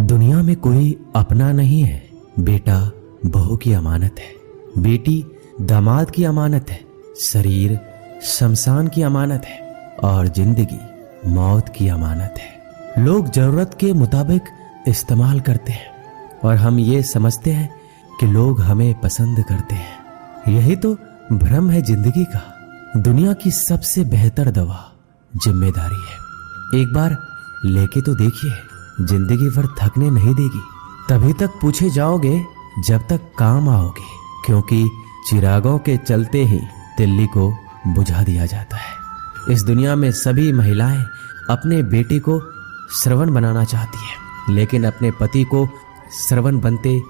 दुनिया में कोई अपना नहीं है। बेटा बहू की अमानत है, बेटी दामाद की अमानत है, शरीर शमशान की अमानत है और जिंदगी मौत की अमानत है। लोग जरूरत के मुताबिक इस्तेमाल करते हैं और हम ये समझते हैं कि लोग हमें पसंद करते हैं। यही तो भ्रम है जिंदगी का। दुनिया की सबसे बेहतर दवा जिम्मेदारी है। एक बार लेके तो देखिए, जिंदगी भर थकने नहीं देगी। तभी तक पूछे जाओगे जब तक काम आओगे, क्योंकि चिरागों के चलते ही तिल्ली को बुझा दिया जाता है। इस दुनिया में सभी महिलाएं अपने बेटे को श्रवण बनाना चाहती हैं, लेकिन अपने पति को श्रवण बनते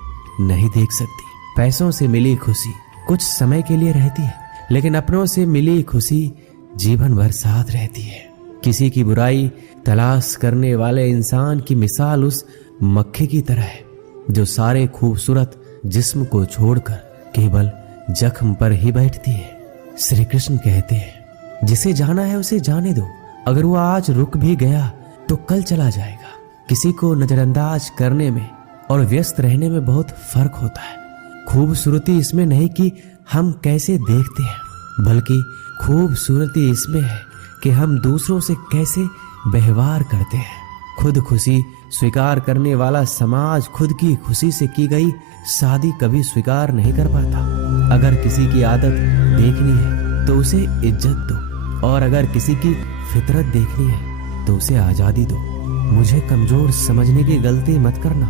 नहीं देख सकती। पैसों से मिली खुशी कुछ समय के लिए रहती है, लेकिन अपनों से मिली खुशी जीवन भर साथ रहती है। किसी की बुराई तलाश करने वाले इंसान की मिसाल उस मक्खी की तरह है जो सारे खूबसूरत जिस्म को छोड़कर केवल जख्म पर ही बैठती है। श्री कृष्ण कहते हैं, जिसे जाना है उसे जाने दो। अगर वो आज रुक भी गया तो कल चला जाएगा। किसी को नजरअंदाज करने में और व्यस्त रहने में बहुत फर्क होता है। खूबसूरती इसमें नहीं कि हम कैसे देखते हैं, बल्कि खूबसूरती इसमें है कि हम दूसरों से कैसे व्यवहार करते हैं। खुद खुशी स्वीकार करने वाला समाज खुद की खुशी से की गई शादी कभी स्वीकार नहीं कर पाता। अगर किसी की आदत देखनी है तो उसे इज्जत दो, और अगर किसी की फितरत देखनी है तो उसे आजादी दो। मुझे कमजोर समझने की गलती मत करना।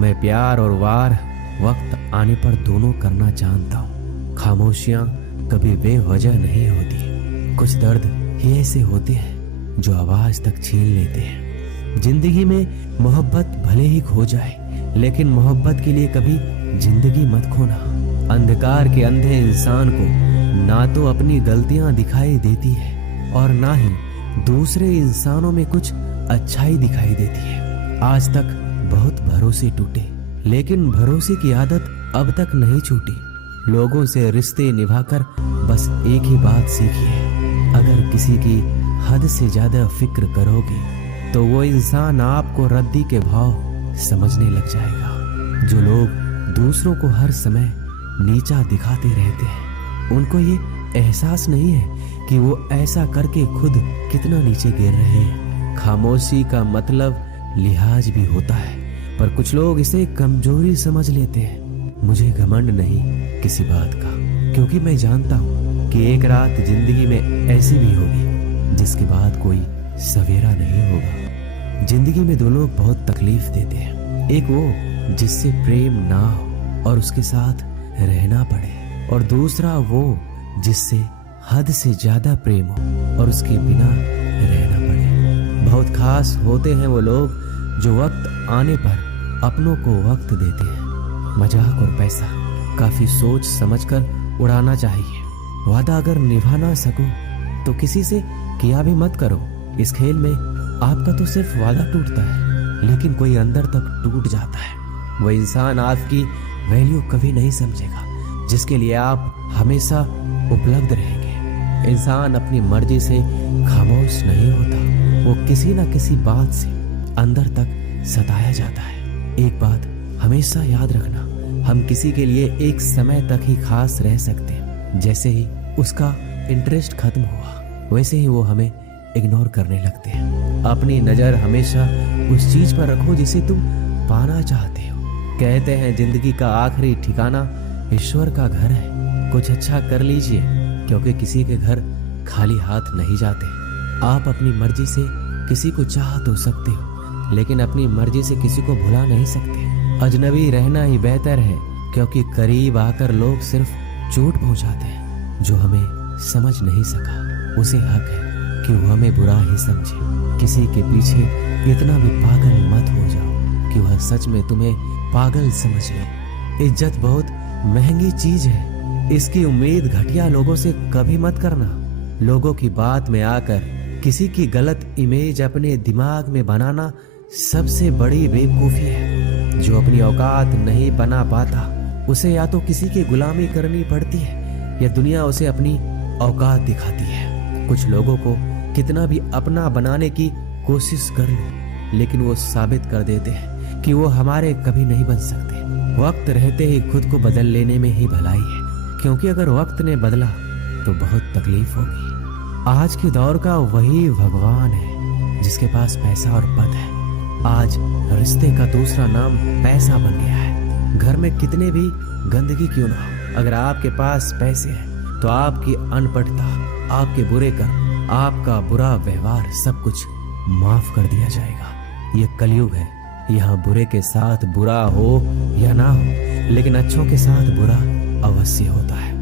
मैं प्यार और वार वक्त आने पर दोनों करना जानता हूँ। खामोशियां कभी बेवजह नहीं होती। कुछ दर्द ही ऐसे होते हैं जो आवाज तक छीन लेते हैं। जिंदगी में मोहब्बत भले ही खो जाए, लेकिन मोहब्बत के लिए कभी जिंदगी मत खोना। अंधकार के अंधे इंसान को ना तो अपनी गलतियां दिखाई देती है और ना ही दूसरे इंसानों में कुछ अच्छाई दिखाई देती है। आज तक बहुत भरोसे टूटे, लेकिन भरोसे की आदत अब तक नहीं छूटी। लोगों से रिश्ते निभाकर बस एक ही बात सीखी है, अगर किसी की हद से ज्यादा फिक्र करोगे तो वो इंसान आपको रद्दी के भाव समझने लग जाएगा। जो लोग दूसरों को हर समय नीचा दिखाते रहते हैं, उनको ये एहसास नहीं है कि वो ऐसा करके खुद कितना नीचे गिर रहे हैं। खामोशी का मतलब लिहाज भी होता है, पर कुछ लोग इसे कमजोरी समझ लेते हैं। मुझे घमंड नहीं किसी बात का, क्योंकि मैं जानता हूँ कि एक रात जिंदगी में ऐसी भी होगी जिसके बाद कोई सवेरा नहीं होगा। जिंदगी में दो लोग बहुत तकलीफ देते हैं। एक वो जिससे प्रेम ना हो और उसके साथ रहना पड़े, और दूसरा वो जिससे हद से ज्यादा प्रेम हो और उसके बिना रहना पड़े। बहुत खास होते हैं वो लोग जो वक्त आने पर अपनों को वक्त देते हैं। मजाक और पैसा काफी सोच समझकर उड़ाना चाहिए। वादा अगर निभा ना सको तो किसी से किया भी मत करो। इस खेल में आपका तो सिर्फ वादा टूटता है, लेकिन कोई अंदर तक टूट जाता है। वो इंसान आपकी वैल्यू कभी नहीं समझेगा जिसके लिए आप हमेशा उपलब्ध रहेंगे। इंसान अपनी मर्जी से खामोश नहीं होता, वो किसी न किसी बात से अंदर तक सताया जाता है। एक बात हमेशा याद रखना, हम किसी के लिए एक समय तक ही खास रह सकते हैं। जैसे ही उसका इंटरेस्ट खत्म हुआ, वैसे ही वो हमें इग्नोर करने लगते हैं। अपनी नजर हमेशा उस चीज पर रखो जिसे तुम पाना चाहते हो। कहते हैं जिंदगी का आखिरी ठिकाना ईश्वर का घर है। कुछ अच्छा कर लीजिए, क्योंकि किसी के घर खाली हाथ नहीं जाते। आप अपनी मर्जी से किसी को चाह तो सकते हो, लेकिन अपनी मर्जी से किसी को भुला नहीं सकते। अजनबी रहना ही बेहतर है, क्योंकि करीब आकर लोग सिर्फ चोट पहुंचाते हैं। जो हमें समझ नहीं सका उसे हक है कि वो हमें बुरा ही समझे। किसी के पीछे इतना भी पागल मत हो जाओ कि वह सच में तुम्हें पागल समझ ले। इज्जत बहुत महंगी चीज है, इसकी उम्मीद घटिया लोगों से कभी मत करना। लोगों की बात में आकर किसी की गलत इमेज अपने दिमाग में बनाना सबसे बड़ी बेवकूफी है। जो अपनी औकात नहीं बना पाता उसे या तो किसी की गुलामी करनी पड़ती है या दुनिया उसे अपनी औकात दिखाती है। कुछ लोगों को कितना भी अपना बनाने की कोशिश कर लो, लेकिन वो साबित कर देते हैं कि वो हमारे कभी नहीं बन सकते। वक्त रहते ही खुद को बदल लेने में ही भलाई है, क्योंकि अगर वक्त ने बदला तो बहुत तकलीफ होगी। आज के दौर का वही भगवान है जिसके पास पैसा और पद है। आज रिश्ते का दूसरा नाम पैसा बन गया है। घर में कितने भी गंदगी क्यों ना हो, अगर आपके पास पैसे हैं तो आपकी अनपढ़ता, आपके बुरे कर्म, आपका बुरा व्यवहार सब कुछ माफ कर दिया जाएगा। ये कलयुग है, यहाँ बुरे के साथ बुरा हो या ना हो, लेकिन अच्छों के साथ बुरा अवश्य होता है।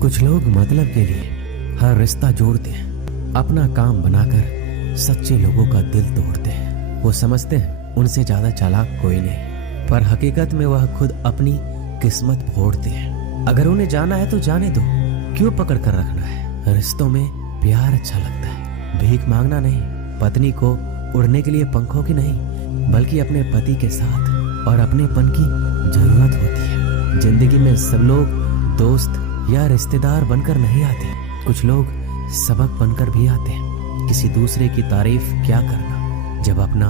कुछ लोग मतलब के लिए हर रिश्ता जोड़ते हैं, अपना काम बनाकर सच्चे लोगों का दिल तोड़ते हैं। वो समझते हैं उनसे ज्यादा चालाक कोई नहीं, पर हकीकत में वह खुद अपनी किस्मत फोड़ते हैं। अगर उन्हें जाना है तो जाने दो, क्यों पकड़ कर रखना है। रिश्तों में प्यार अच्छा लगता है, भीख मांगना नहीं। पत्नी को उड़ने के लिए पंखों की नहीं, बल्कि अपने पति के साथ और अपनेपन की जरूरत होती है। जिंदगी में सब लोग दोस्त या रिश्तेदार बनकर नहीं आते, कुछ लोग सबक बनकर भी आते हैं। किसी दूसरे की तारीफ क्या करना जब अपना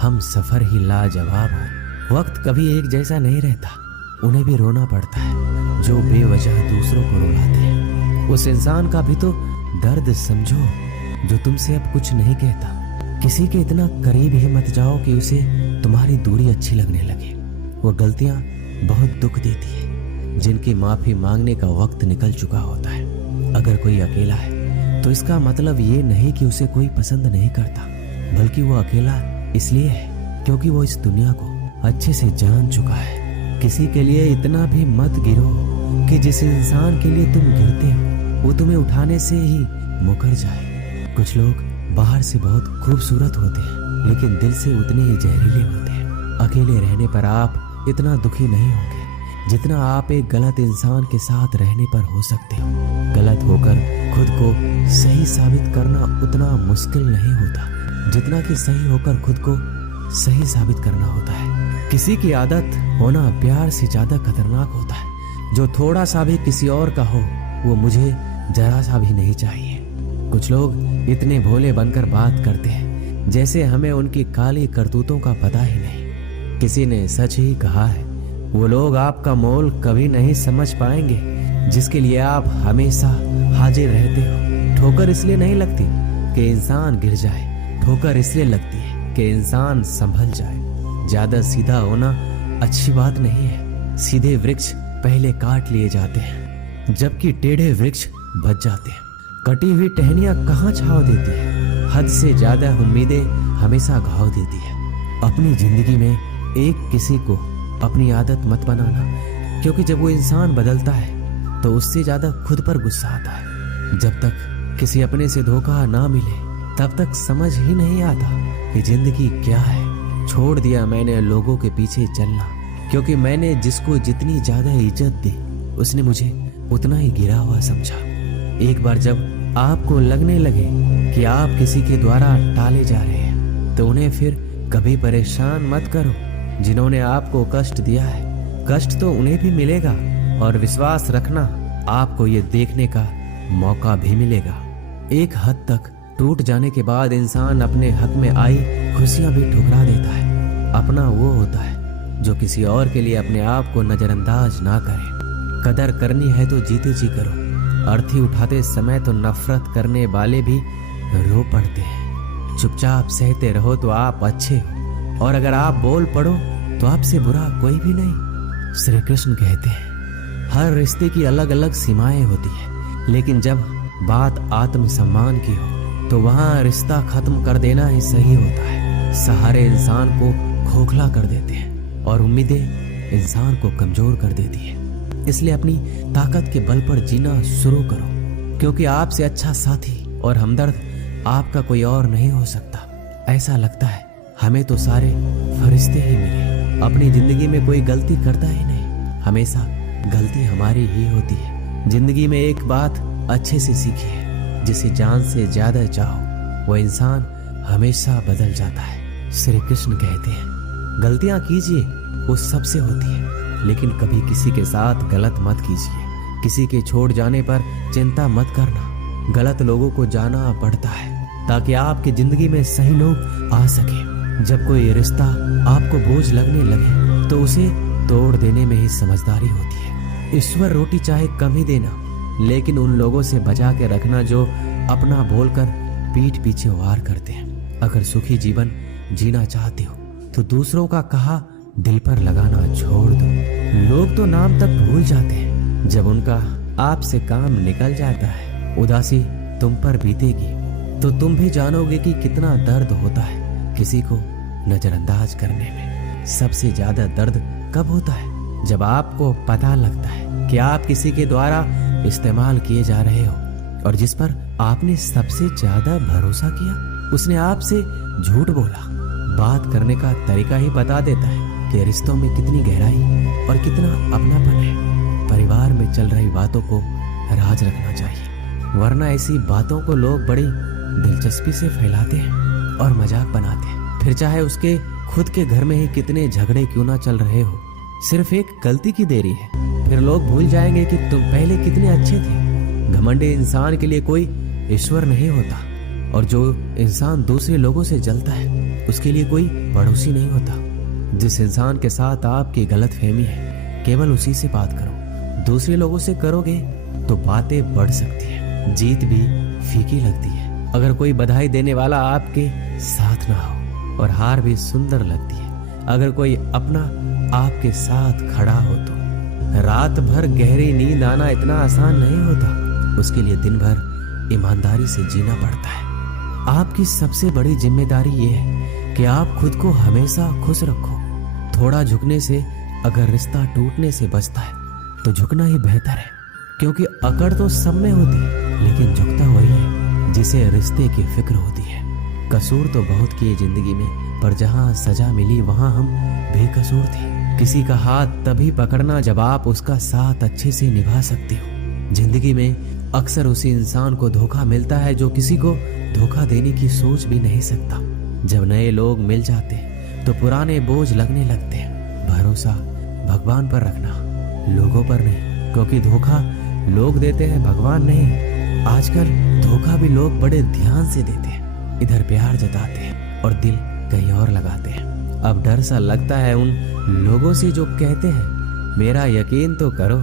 हम सफर ही लाजवाब हो। वक्त कभी एक जैसा नहीं रहता, उन्हें भी रोना पड़ता है जो बेवजह दूसरों को रुलाते हैं। उस इंसान का भी तो दर्द समझो जो तुमसे अब कुछ नहीं कहता। किसी के इतना करीब ही मत जाओ कि उसे तुम्हारी दूरी अच्छी लगने लगे। वो गलतियां बहुत दुख देती है जिनकी माफी मांगने का वक्त निकल चुका होता है। अगर कोई अकेला है तो इसका मतलब ये नहीं कि उसे कोई पसंद नहीं करता, बल्कि वो अकेला इसलिए है क्योंकि वो इस दुनिया को अच्छे से जान चुका है। किसी के लिए इतना भी मत गिरो कि जिस इंसान के लिए तुम गिरते हो वो तुम्हें उठाने से ही मुकर जाए। कुछ लोग बाहर से बहुत खूबसूरत होते हैं, लेकिन दिल से उतने ही जहरीले होते हैं। अकेले रहने पर आप इतना दुखी नहीं होंगे जितना आप एक गलत इंसान के साथ रहने पर हो सकते हो। गलत होकर खुद को सही साबित करना उतना मुश्किल नहीं होता जितना कि सही होकर खुद को सही साबित करना होता है। किसी की आदत होना प्यार से ज्यादा खतरनाक होता है। जो थोड़ा सा भी किसी और का हो वो मुझे जरा सा भी नहीं चाहिए। कुछ लोग इतने भोले बनकर बात करते हैं जैसे हमें उनकी काली करतूतों का पता ही नहीं। किसी ने सच ही कहा है, वो लोग आपका मोल कभी नहीं समझ पाएंगे जिसके लिए आप हमेशा हाजिर रहते हो। ठोकर इसलिए नहीं लगती कि इंसान गिर जाए, ठोकर इसलिए लगती है कि इंसान संभल जाए। ज्यादा सीधा होना अच्छी बात नहीं है। सीधे वृक्ष पहले काट लिए जाते हैं जबकि टेढ़े वृक्ष बच जाते हैं। कटी हुई टहनियां कहाँ छाव देती है, हद से ज्यादा उम्मीदें हमेशा घाव देती है। अपनी जिंदगी में एक किसी को अपनी आदत मत बनाना, क्योंकि जब वो इंसान बदलता है तो उससे ज्यादा खुद पर गुस्सा आता है। जब तक किसी अपने से धोखा ना मिले तब तक समझ ही नहीं आता कि जिंदगी क्या है। छोड़ दिया मैंने लोगों के पीछे चलना, क्योंकि मैंने जिसको जितनी ज्यादा इज्जत दी उसने मुझे उतना ही गिरा हुआ समझा। एक बार जब आपको लगने लगे कि आप किसी के द्वारा टाले जा रहे हैं तो उन्हें फिर कभी परेशान मत करो। जिन्होंने आपको कष्ट दिया है, कष्ट तो उन्हें भी मिलेगा, और विश्वास रखना आपको ये देखने का मौका भी मिलेगा। एक हद तक टूट जाने के बाद इंसान अपने हक में आई खुशियां भी ठुकरा देता है। अपना वो होता है जो किसी और के लिए अपने आप को नजरअंदाज ना करे। कदर करनी है तो जीते जी करो। अर्थी उठाते समय तो नफरत करने वाले भी रो पड़ते हैं। चुपचाप सहते रहो तो आप अच्छे हो, और अगर आप बोल पड़ो तो आपसे बुरा कोई भी नहीं। श्री कृष्ण कहते हैं हर रिश्ते की अलग अलग सीमाएं होती है, लेकिन जब बात आत्मसम्मान की हो तो वहां रिश्ता खत्म कर देना ही सही होता है। सहारे इंसान को खोखला कर देते हैं और उम्मीदें इंसान को कमजोर कर देती है। इसलिए अपनी ताकत के बल पर जीना शुरू करो, क्योंकि आपसे अच्छा साथी और हमदर्द आपका कोई और नहीं हो सकता। ऐसा लगता है हमें तो सारे फरिश्ते ही मिले। अपनी जिंदगी में कोई गलती करता ही नहीं, हमेशा गलती हमारी ही होती है। जिंदगी में एक बात अच्छे से सीखिए, जिसे जान से ज्यादा चाहो वो इंसान हमेशा बदल जाता है। श्री कृष्ण कहते हैं गलतियां कीजिए, वो सबसे होती है, लेकिन कभी किसी के साथ गलत मत कीजिए। किसी के छोड़ जाने पर चिंता मत करना। गलत लोगों को जाना पड़ता है ताकि आपकी जिंदगी में सही लोग आ सके। जब कोई रिश्ता आपको बोझ लगने लगे तो उसे तोड़ देने में ही समझदारी होती है। ईश्वर रोटी चाहे कम ही देना, लेकिन उन लोगों से बचा के रखना जो अपना बोलकर पीठ पीछे वार करते हैं। अगर सुखी जीवन जीना चाहते हो तो दूसरों का कहा दिल पर लगाना छोड़ दो। लोग तो नाम तक भूल जाते हैं जब उनका आपसे काम निकल जाता है। उदासी तुम पर बीतेगी तो तुम भी जानोगे कि कितना दर्द होता है किसी को नजरअंदाज करने में। सबसे ज्यादा दर्द कब होता है? जब आपको पता लगता है कि आप किसी के द्वारा इस्तेमाल किए जा रहे हो और जिस पर आपने सबसे ज्यादा भरोसा किया उसने आपसे झूठ बोला। बात करने का तरीका ही बता देता है कि रिश्तों में कितनी गहराई और कितना अपनापन है। परिवार में चल रही बातों को राज रखना चाहिए, वरना ऐसी बातों को लोग बड़ी दिलचस्पी से फैलाते हैं और मजाक बनाते हैं। फिर चाहे उसके खुद के घर में ही कितने झगड़े क्यों ना चल रहे हो, सिर्फ एक गलती की देरी है। फिर लोग भूल जाएंगे कि तुम पहले कितने अच्छे थे। घमंडी इंसान के लिए कोई ईश्वर नहीं होता और जो इंसान दूसरे लोगों से जलता है उसके लिए कोई पड़ोसी नहीं होता। जिस इंसान के साथ आपकी गलतफहमी है केवल उसी से बात करो। दूसरे लोगों से करोगे तो बातें बढ़ सकती है, जीत भी फीकी लगती है। अगर कोई बधाई देने वाला आपके साथ ना हो और हार भी सुंदर लगती है। अगर कोई अपना आपके साथ खड़ा हो तो रात भर गहरी नींद आना इतना आसान नहीं होता। उसके लिए दिन भर ईमानदारी से जीना पड़ता है। आपकी सबसे बड़ी जिम्मेदारी ये है कि आप खुद को हमेशा खुश रखो। थोड़ा झुकने से अगर रिश्ता टूटने से बचता है तो झुकना ही बेहतर है, क्योंकि अकड़ तो सब में होती है लेकिन झुकता वही है जिसे रिश्ते की फिक्र होती है। कसूर तो बहुत किए जिंदगी में, पर जहाँ सजा मिली वहाँ हम बेकसूर थे। किसी का हाथ तभी पकड़ना जब आप उसका साथ अच्छे से निभा सकते हो। जिंदगी में अक्सर उसी इंसान को धोखा मिलता है जो किसी को धोखा देने की सोच भी नहीं सकता। जब नए लोग मिल जाते हैं तो पुराने बोझ लगने लगते हैं। भरोसा भगवान पर रखना, लोगों पर नहीं, क्योंकि धोखा लोग देते हैं, भगवान नहीं। आजकल धोखा भी लोग बड़े ध्यान से देते हैं। इधर प्यार जताते हैं और दिल कहीं और लगाते हैं। अब डर सा लगता है उन लोगों से जो कहते हैं मेरा यकीन तो करो,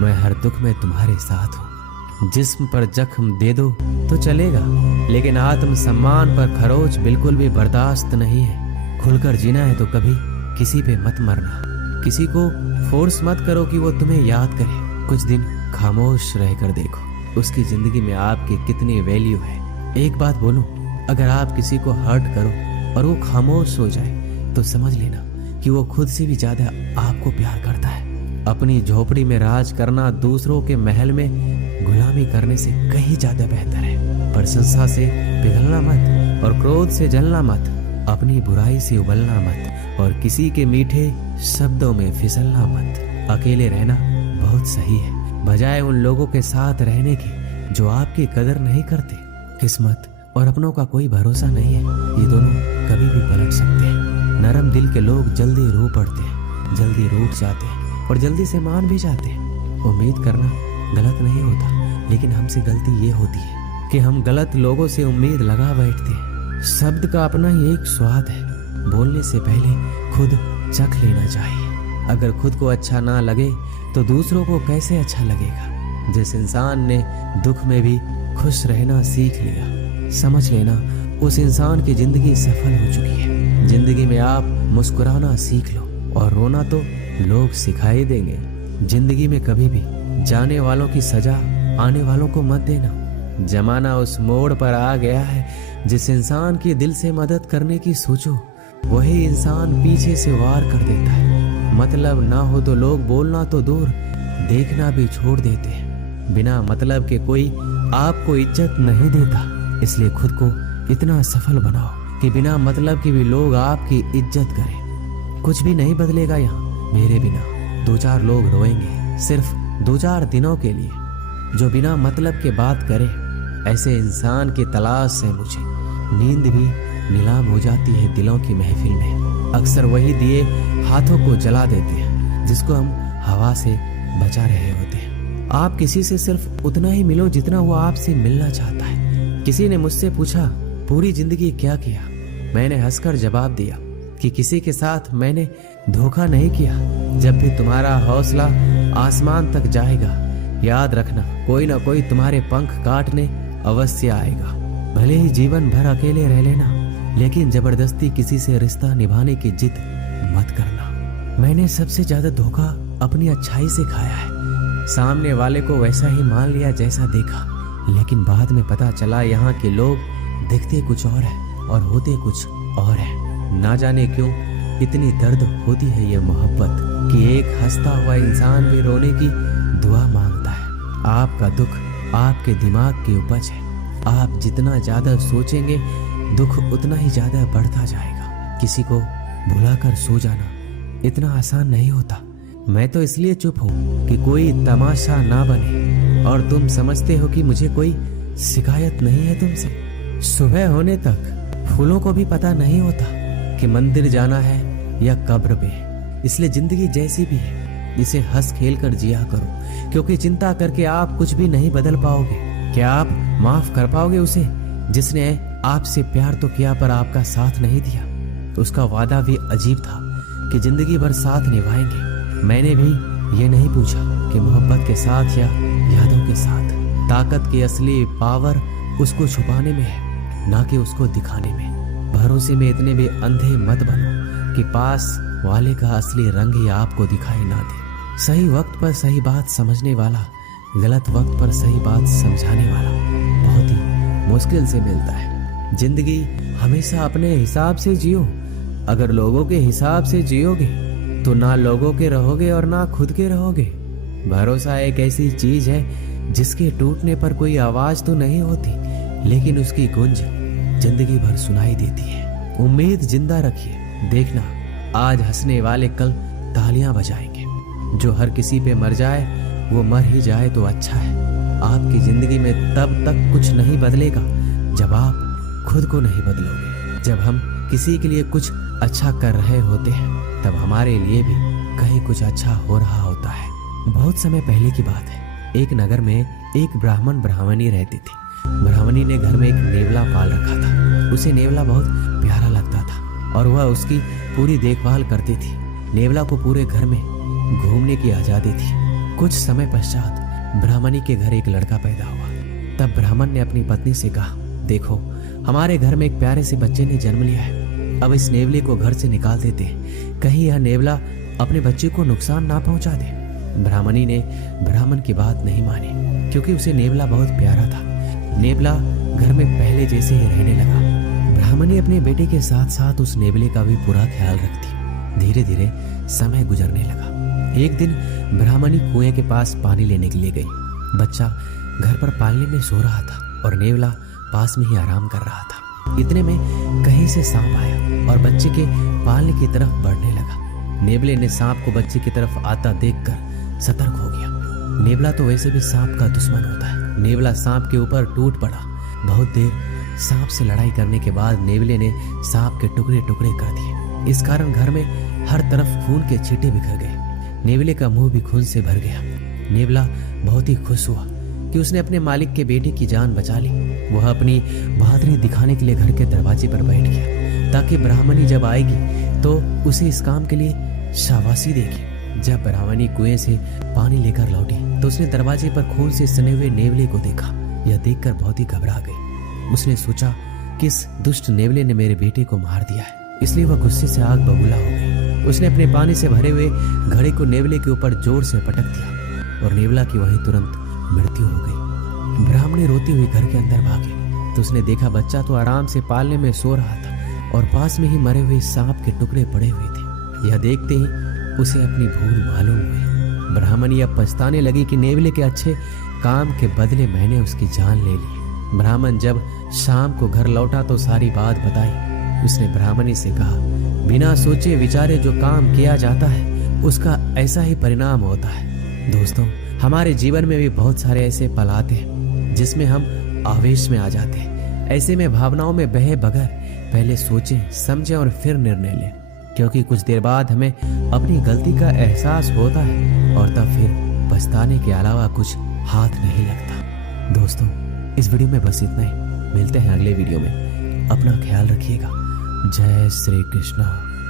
मैं हर दुख में तुम्हारे साथ हूँ। जिस्म पर जख्म दे दो तो चलेगा, लेकिन आत्म सम्मान पर खरोच बिल्कुल भी बर्दाश्त नहीं है। खुलकर जीना है तो कभी किसी पे मत मरना। किसी को फोर्स मत करो कि वो तुम्हें याद करे। कुछ दिन खामोश रहकर देखो उसकी जिंदगी में आपकी कितनी वैल्यू है। एक बात बोलूं, अगर आप किसी को हर्ट करो और वो खामोश हो जाए तो समझ लेना कि वो खुद से भी ज्यादा आपको प्यार करता है। अपनी झोपड़ी में राज करना दूसरों के महल में गुलामी करने से कहीं ज्यादा बेहतर है। प्रशंसा से पिघलना मत और क्रोध से जलना मत। अपनी बुराई से उबलना मत और किसी के मीठे शब्दों में फिसलना मत। अकेले रहना बहुत सही है, बजाय उन लोगों के साथ रहने के जो आपकी कदर नहीं करते। किस्मत और अपनों का कोई भरोसा नहीं है, ये दोनों कभी भी पलट सकते हैं। नरम दिल के लोग जल्दी रो पड़ते हैं, जल्दी रूठ जाते हैं और जल्दी से मान भी जाते हैं। उम्मीद करना गलत नहीं होता, लेकिन हमसे गलती ये होती है कि हम गलत लोगों से उम्मीद लगा बैठते हैं। शब्द का अपना ही एक स्वाद है, बोलने से पहले खुद चख लेना चाहिए। अगर खुद को अच्छा ना लगे तो दूसरों को कैसे अच्छा लगेगा। जिस इंसान ने दुख में भी खुश रहना सीख लिया, समझ लेना उस इंसान की जिंदगी सफल हो चुकी है। जिंदगी में आप मुस्कुराना सीख लो और रोना तो लोग सिखाई देंगे। जिंदगी में कभी भी जाने वालों की सजा आने वालों को मत देना। जमाना उस मोड़ पर आ गया है, जिस इंसान की दिल से मदद करने की सोचो वही इंसान पीछे से वार कर देता है। मतलब ना हो तो लोग बोलना तो दूर, देखना भी छोड़ देते हैं। बिना मतलब के कोई आपको इज्जत नहीं देता, इसलिए खुद को इतना सफल बनाओ कि बिना मतलब के भी लोग आपकी इज्जत करें। कुछ भी नहीं बदलेगा यहाँ मेरे बिना। 2-4 लोग रोएंगे सिर्फ 2-4 दिनों के लिए, जो बिना मतलब के बात करे। ऐसे इंसान की तलाश से मुझे नींद भी नीलाम हो जाती है दिलों की महफिल में। अक्सर वही दिए हाथों को जला देते हैं जिसको हम हवा से बचा रहे होते हैं। आप किसी से सिर्फ उतना ही मिलो जितना वो आपसे मिलना चाहता है। किसी ने मुझसे पूछा पूरी जिंदगी क्या किया, मैंने हंसकर जवाब दिया कि किसी के साथ मैंने धोखा नहीं किया। जब भी तुम्हारा हौसला आसमान तक जाएगा, याद रखना कोई ना कोई तुम्हारे पंख काटने अवश्य आएगा। भले ही जीवन भर अकेले रह लेना, लेकिन जबरदस्ती किसी से रिश्ता निभाने की जिद मत करना। मैंने सबसे ज्यादा धोखा अपनी अच्छाई से खाया है। सामने वाले को वैसा ही मान लिया जैसा देखा, लेकिन बाद में पता चला यहाँ के लोग दिखते कुछ और है और होते कुछ और है। ना जाने क्यों इतनी दर्द होती है ये मोहब्बत कि एक हंसता हुआ इंसान भी रोने की दुआ मांगता है। आपका दुख आपके दिमाग की उपज है। आप जितना ज्यादा सोचेंगे दुख उतना ही ज्यादा बढ़ता जाएगा। किसी को भुलाकर सो जाना इतना आसान नहीं होता। मैं तो इसलिए चुप हूँ कि कोई तमाशा ना बने, और तुम समझते हो कि मुझे कोई शिकायत नहीं है तुमसे। सुबह होने तक फूलों को भी पता नहीं होता कि मंदिर जाना है या कब्र पे। इसलिए जिंदगी जैसी भी है इसे हंस खेल कर जिया करो, क्योंकि चिंता करके आप कुछ भी नहीं बदल पाओगे। क्या आप माफ कर पाओगे उसे जिसने आपसे प्यार तो किया पर आपका साथ नहीं दिया? उसका वादा भी अजीब था कि जिंदगी भर साथ निभाएंगे। मैंने भी ये नहीं पूछा कि मोहब्बत के साथ या यादों के साथ। ताकत की असली पावर उसको छुपाने में है, ना कि उसको दिखाने में। भरोसे में इतने भी अंधे मत बनो कि पास वाले का असली रंग ही आपको दिखाई ना दे। सही वक्त पर सही बात समझने वाला गलत वक्त पर सही बात समझाने वाला बहुत ही मुश्किल से मिलता है। जिंदगी हमेशा अपने हिसाब से जियो। अगर लोगों के हिसाब से जियोगे तो ना लोगों के रहोगे और ना खुद के रहोगे। भरोसा एक ऐसी चीज है जिसके टूटने पर कोई आवाज तो नहीं होती, लेकिन उसकी गूंज जिंदगी भर सुनाई देती है। उम्मीद जिंदा रखिए, देखना आज हंसने वाले कल तालियां बजाएंगे। जो हर किसी पे मर जाए वो मर ही जाए तो अच्छा है। आपकी जिंदगी में तब तक कुछ नहीं बदलेगा जब आप खुद को नहीं बदलोगे। जब हम किसी के लिए कुछ अच्छा कर रहे होते हैं तब हमारे लिए भी कहीं कुछ अच्छा हो रहा होता है। बहुत समय पहले की बात है। एक नगर में एक ब्राह्मण ब्राह्मणी रहती थी। ब्राह्मणी ने घर में एक नेवला पाल रखा था। उसे नेवला बहुत प्यारा लगता था और वह उसकी पूरी देखभाल करती थी। नेवला को पूरे घर में घूमने की आजादी थी। कुछ समय पश्चात ब्राह्मणी के घर एक लड़का पैदा हुआ। तब ब्राह्मण ने अपनी पत्नी से कहा, देखो हमारे घर में एक प्यारे से बच्चे ने जन्म लिया है। अब इस नेवले को घर से निकाल देते हैं, कहीं यह नेवला अपने बच्चे को नुकसान ना पहुंचा दे। ब्राह्मणी ने ब्राह्मण की बात नहीं मानी, क्योंकि उसे नेवला बहुत प्यारा था। नेवला घर में पहले जैसे ही रहने लगा। ब्राह्मणी अपने बेटे के साथ साथ उस नेवले का भी पूरा ख्याल रखती। धीरे धीरे समय गुजरने लगा। एक दिन ब्राह्मणी कुएं के पास पानी लेने के लिए गई। बच्चा घर पर पालने में सो रहा था और नेवला पास में ही आराम कर रहा था। इतने में कहीं से सांप आया और बच्चे के पालने की तरफ बढ़ने लगा। नेवले ने सांप को बच्चे की तरफ आता देखकर सतर्क हो गया। नेवला तो वैसे भी सांप का दुश्मन होता है। नेवला सांप के ऊपर टूट पड़ा। बहुत देर सांप से लड़ाई करने के बाद नेवले ने सांप के टुकड़े टुकड़े कर दिए। इस कारण घर में हर तरफ खून के छींटे बिखर गए। नेवले का मुंह भी खून से भर गया। नेवला बहुत ही खुश हुआ कि उसने अपने मालिक के बेटे की जान बचा ली। वह अपनी बहादुरी दिखाने के लिए घर के दरवाजे पर बैठ गया, ताकि ब्राह्मणी जब आएगी तो उसे इस काम के लिए शाबाशी देगी। जब ब्राह्मणी कुएं से पानी लेकर लौटी तो उसने दरवाजे पर खून से सने हुए नेवले को देखा। यह देखकर बहुत ही घबरा गई। उसने सोचा कि इस दुष्ट नेवले ने मेरे बेटे को मार दिया है, इसलिए वह गुस्से से आग बबूला हो गई। उसने अपने पानी से भरे हुए घड़े को नेवले के ऊपर जोर से पटक दिया और नेवला की वहीं तुरंत मृत्यु हो गई। ब्राह्मणी रोती हुई घर के अंदर भागी तो उसने देखा बच्चा तो आराम से पालने में सो रहा था और पास में ही मरे हुए सांप के टुकड़े पड़े हुए थे। यह देखते ही उसे अपनी भूल मालूम हुई। ब्राह्मणी अब पछताने लगी कि नेवले के अच्छे काम के बदले मैंने उसकी जान ले ली। ब्राह्मण जब शाम को घर लौटा तो सारी बात बताई। उसने ब्राह्मणी से कहा, बिना सोचे विचारे जो काम किया जाता है उसका ऐसा ही परिणाम होता है। दोस्तों, हमारे जीवन में भी बहुत सारे ऐसे पल आते हैं जिसमें हम आवेश में आ जाते हैं। ऐसे में भावनाओं में बहे बगैर पहले सोचें, समझें और फिर निर्णय लें, क्योंकि कुछ देर बाद हमें अपनी गलती का एहसास होता है और तब फिर पछताने के अलावा कुछ हाथ नहीं लगता। दोस्तों, इस वीडियो में बस इतना ही। मिलते हैं अगले वीडियो में। अपना ख्याल रखिएगा। जय श्री कृष्ण।